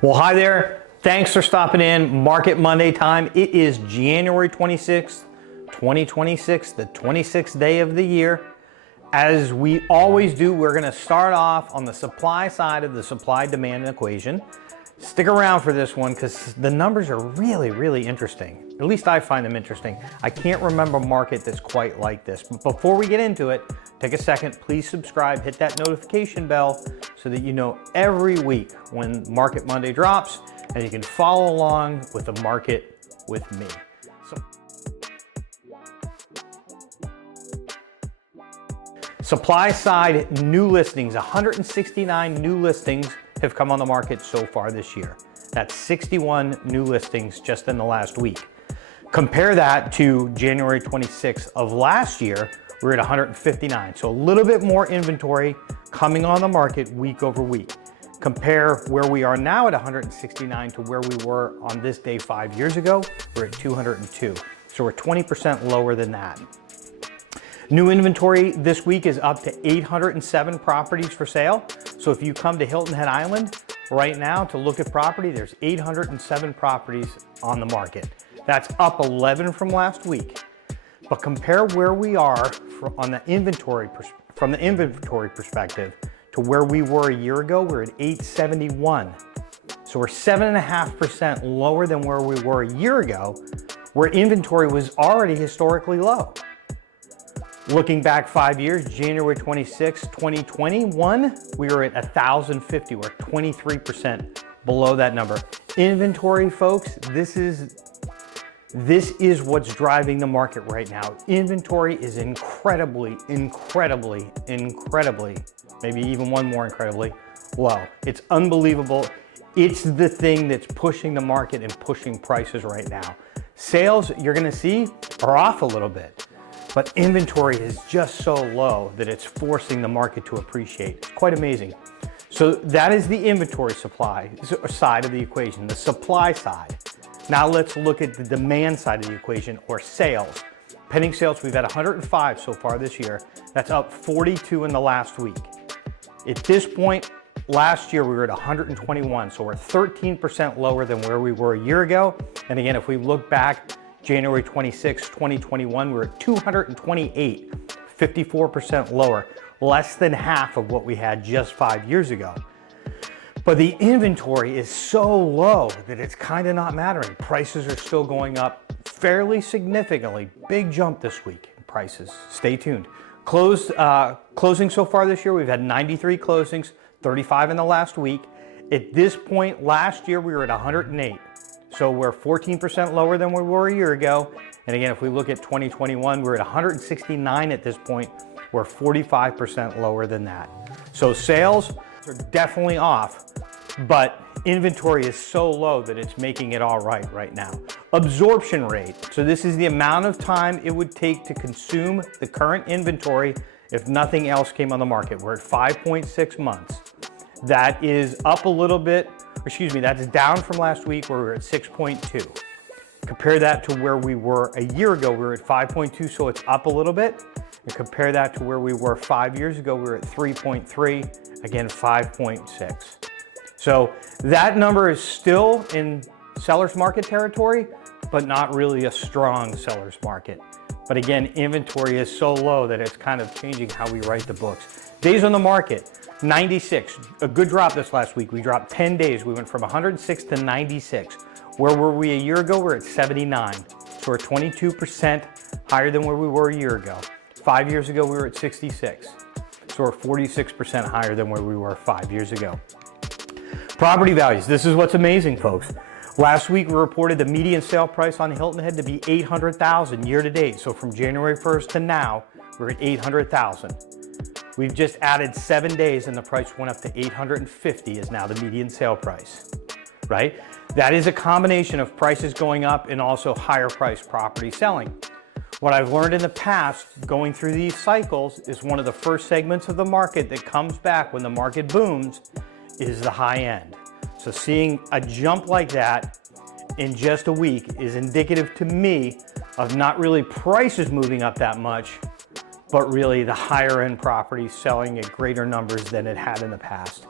Well, hi there. Thanks for stopping in. Market Monday time. It is January 26th, 2026, the 26th day of the year. As we always do, we're going to start off on the supply side of the supply-demand equation. Stick around for this one because the numbers are really interesting. At least I find them interesting. I can't remember a market that's quite like this. But before we get into it, take a second, please subscribe, hit that notification bell so that you know every week when Market Monday drops and you can follow along with the market with me. Supply side new listings, 169 new listings have come on the market so far this year. That's 61 new listings just in the last week. Compare that to January 26th of last year, we're at 159. So a little bit more inventory coming on the market week over week. Compare where we are now at 169 to where we were on this day 5 years ago, we're at 202. So we're 20% lower than that. New inventory this week is up to 807 properties for sale. So if you come to Hilton Head Island right now to look at property, there's 807 properties on the market. That's up 11 from last week. But compare where we are on the inventory, from the inventory perspective to where we were a year ago, we're at 871. So we're 7.5% lower than where we were a year ago, where inventory was already historically low. Looking back 5 years, January 26, 2021, we were at 1,050. We're 23% below that number. Inventory, folks, this is what's driving the market right now. Inventory is incredibly, maybe even one more incredibly low. It's unbelievable. It's the thing that's pushing the market and pushing prices right now. Sales, you're gonna see, are off a little bit. But inventory is just so low that it's forcing the market to appreciate. It's quite amazing. So that is the inventory supply side of the equation, the supply side. Now let's look at the demand side of the equation, or sales. Pending sales, we've had 105 so far this year. That's up 42 in the last week. At this point, last year we were at 121, so we're 13% lower than where we were a year ago. And again, if we look back, January 26, 2021, we're at 228, 54% lower, less than half of what we had just 5 years ago. But the inventory is so low that it's kind of not mattering. Prices are still going up fairly significantly. Big jump this week in prices. Stay tuned. Closing so far this year, we've had 93 closings, 35 in the last week. At this point last year, we were at 108. So we're 14% lower than we were a year ago. And again, if we look at 2021, we're at 169 at this point. We're 45% lower than that. So sales are definitely off, but inventory is so low that it's making it all right now. Absorption rate. So this is the amount of time it would take to consume the current inventory if nothing else came on the market. We're at 5.6 months. That is up a little bit. Excuse me, that's down from last week where we were at 6.2. Compare that to where we were a year ago, we were at 5.2, so it's up a little bit. And compare that to where we were 5 years ago, we were at 3.3, again, 5.6. So that number is still in seller's market territory, but not really a strong seller's market. But again, inventory is so low that it's kind of changing how we write the books. Days on the market. 96, a good drop this last week. We dropped 10 days. We went from 106 to 96. Where were we a year ago? We're at 79. So we're 22% higher than where we were a year ago. 5 years ago, we were at 66. So we're 46% higher than where we were 5 years ago. Property values. This is what's amazing, folks. Last week, we reported the median sale price on Hilton Head to be $800,000 year to date. So from January 1st to now, we're at $800,000. We've just added 7 days and the price went up to $850 is now the median sale price, right? That is a combination of prices going up and also higher priced property selling. What I've learned in the past going through these cycles is one of the first segments of the market that comes back when the market booms is the high end. So seeing a jump like that in just a week is indicative to me of not really prices moving up that much, but really the higher end properties selling at greater numbers than it had in the past.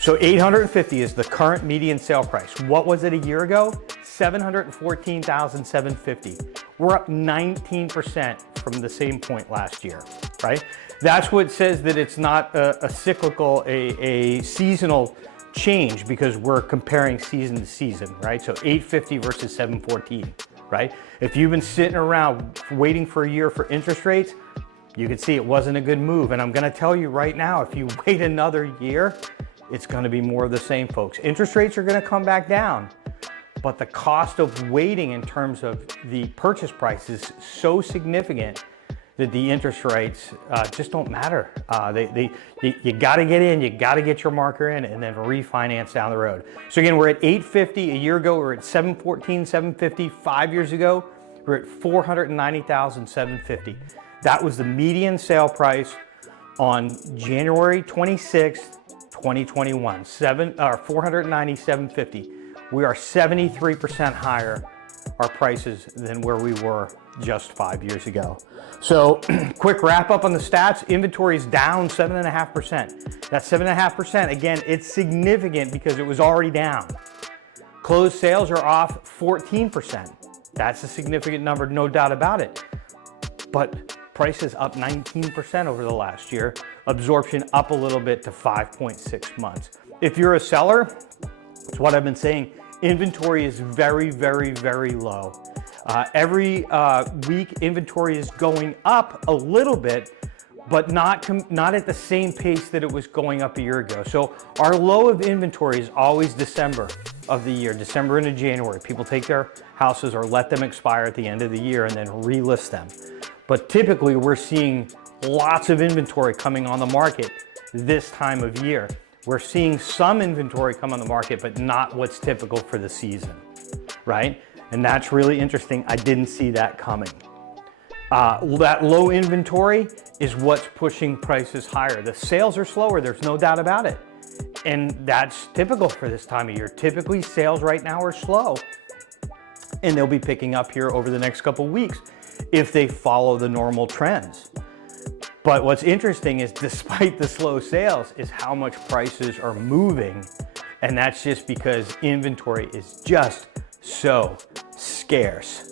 So 850 is the current median sale price. What was it a year ago? 714,750. We're up 19% from the same point last year, right? That's what says that it's not a cyclical, a seasonal change, because we're comparing season to season, right? So 850 versus 714, right? If you've been sitting around waiting for a year for interest rates, you can see it wasn't a good move. And I'm gonna tell you right now, if you wait another year, it's gonna be more of the same, folks. Interest rates are gonna come back down, but the cost of waiting in terms of the purchase price is so significant that the interest rates just don't matter. You gotta get in, you gotta get your marker in, and then refinance down the road. So again, we're at 850. A year ago, we were at 714, 750. 5 years ago, we're at 490,750. That was the median sale price on January 26th, 2021, 490,750. We are 73% higher, our prices, than where we were just 5 years ago. So quick wrap up on the stats. Inventory is down 7.5%. That 7.5%, again, it's significant because it was already down. Closed sales are off 14%. That's a significant number, no doubt about it. But prices up 19% over the last year. Absorption up a little bit to 5.6 months. If you're a seller, it's what I've been saying, inventory is very, very, very low. Every week, inventory is going up a little bit, but not at the same pace that it was going up a year ago. So our low of inventory is always December of the year, December into January. People take their houses or let them expire at the end of the year and then relist them. But typically we're seeing lots of inventory coming on the market this time of year. We're seeing some inventory come on the market, but not what's typical for the season, right? And that's really interesting. I didn't see that coming. That low inventory is what's pushing prices higher. The sales are slower, there's no doubt about it. And that's typical for this time of year. Typically sales right now are slow, and they'll be picking up here over the next couple weeks if they follow the normal trends. But what's interesting is, despite the slow sales, is how much prices are moving. And that's just because inventory is just so scarce.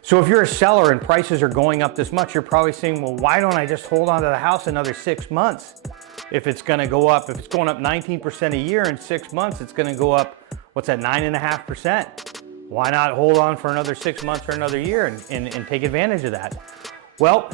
So if you're a seller and prices are going up this much, you're probably saying, well, why don't I just hold on to the house another 6 months? If it's gonna go up, if it's going up 19% a year in 6 months, it's gonna go up, what's that, 9.5%? Why not hold on for another 6 months or another year and take advantage of that? Well,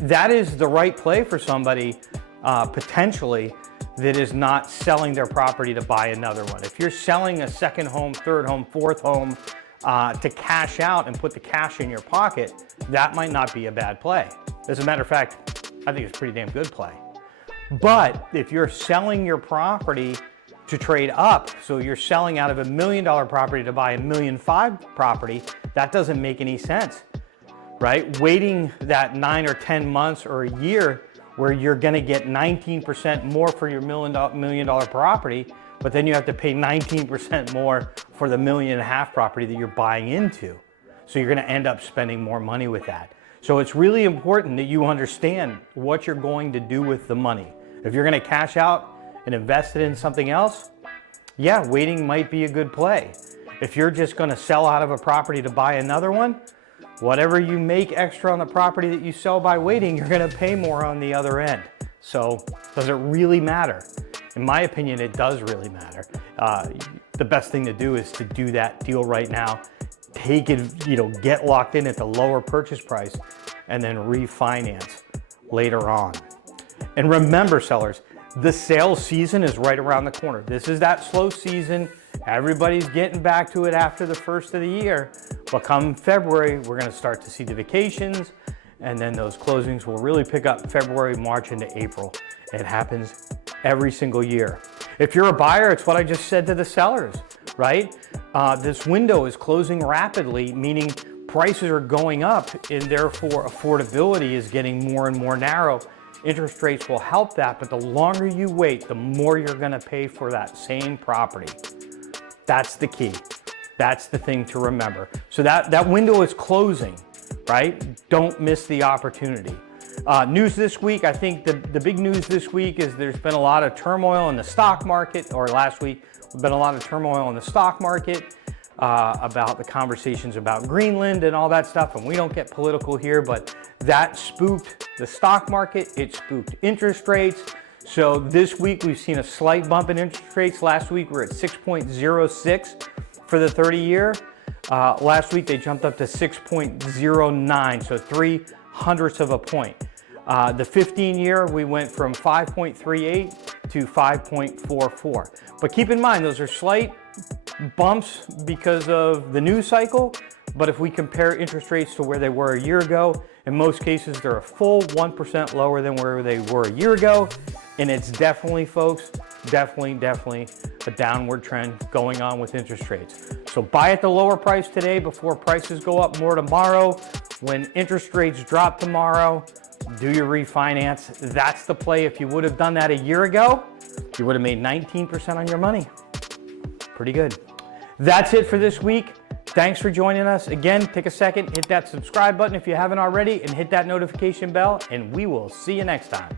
that is the right play for somebody potentially that is not selling their property to buy another one. If you're selling a second home, third home, fourth home to cash out and put the cash in your pocket, that might not be a bad play. As a matter of fact, I think it's a pretty damn good play. But if you're selling your property to trade up, so you're selling out of $1 million property to buy a $1.5 million property, that doesn't make any sense, right? Waiting that 9 or 10 months or a year where you're gonna get 19% more for your $1 million property, but then you have to pay 19% more for the $1.5 million property that you're buying into. So you're gonna end up spending more money with that. So it's really important that you understand what you're going to do with the money. If you're gonna cash out and invest it in something else, yeah, waiting might be a good play. If you're just gonna sell out of a property to buy another one, whatever you make extra on the property that you sell by waiting, you're gonna pay more on the other end. So does it really matter? In my opinion, it does really matter. The best thing to do is to do that deal right now. Take it, get locked in at the lower purchase price and then refinance later on. And remember, sellers, the sales season is right around the corner. This is that slow season. Everybody's getting back to it after the first of the year. But come February, we're gonna start to see the vacations, and then those closings will really pick up February, March into April. It happens every single year. If you're a buyer, it's what I just said to the sellers, right? This window is closing rapidly, meaning prices are going up, and therefore affordability is getting more and more narrow. Interest rates will help that, but the longer you wait, the more you're gonna pay for that same property. That's the key. That's the thing to remember. So that window is closing, right? Don't miss the opportunity. News this week, I think the big news this week is there's been a lot of turmoil in the stock market, or last week, there's been a lot of turmoil in the stock market about the conversations about Greenland and all that stuff, and we don't get political here, but that spooked the stock market, it spooked interest rates. So this week we've seen a slight bump in interest rates. Last week we're at 6.06 for the 30-year. Last week they jumped up to 6.09, so 0.03 of a point. The 15-year, we went from 5.38 to 5.44. But keep in mind, those are slight bumps because of the news cycle. But if we compare interest rates to where they were a year ago, in most cases, they're a full 1% lower than where they were a year ago. And it's definitely, folks, definitely a downward trend going on with interest rates. So buy at the lower price today before prices go up more tomorrow. When interest rates drop tomorrow, do your refinance. That's the play. If you would have done that a year ago, you would have made 19% on your money. Pretty good. That's it for this week. Thanks for joining us. Again, take a second, hit that subscribe button if you haven't already, and hit that notification bell, and we will see you next time.